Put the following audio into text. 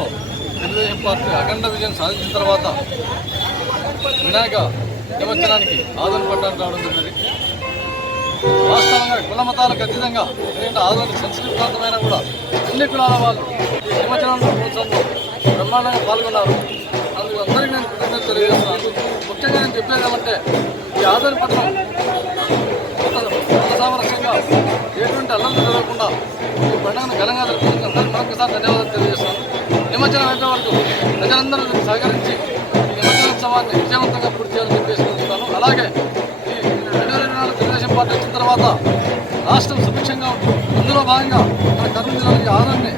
రాష్ట్రంలో తెలుగుదేశం పార్టీ అఖండ విజయం సాధించిన తర్వాత వినాయక నిమజ్జనానికి ఆదరణ పట్టడానికి రావడం జరిగింది. వాస్తవంగా కుల మతాలకు అతీతంగా ఎందుకంటే ఆదరణ సంస్కృతి ప్రాంతమైనా కూడా అన్ని కులాల వాళ్ళు ఈ నిమజ్జనంలో ప్రోత్సాహంలో బ్రహ్మాండంగా పాల్గొన్నారు. అందుకు అందరికీ నేను కృతజ్ఞతలు తెలియజేస్తున్నాను. ముఖ్యంగా నేను చెప్పేది ఏమంటే ఈ ఆదరణ పట్టణం సామరస్యంగా ఎటువంటి అల్లర్లు జరగకుండా ఈ పండుగను ఘనంగా జరుపుకుంటున్న అందరికీ మరొకసారి ధన్యవాదాలు తెలియజేస్తాను. నిమజ్జనం అయిన వరకు ప్రజలందరూ సహకరించి ఈ నిమజ్జనోత్సవాన్ని విజయవంతంగా పూర్తి చేయాలని చెప్పేసి కోరుతున్నాను. అలాగే ఈ 2024 తెలుగుదేశం పార్టీ వచ్చిన తర్వాత రాష్ట్రం సుభిక్షంగా ఉంటుంది. అందులో భాగంగా మన కర్నూలు జిల్లాలో ఈ ఆదరణని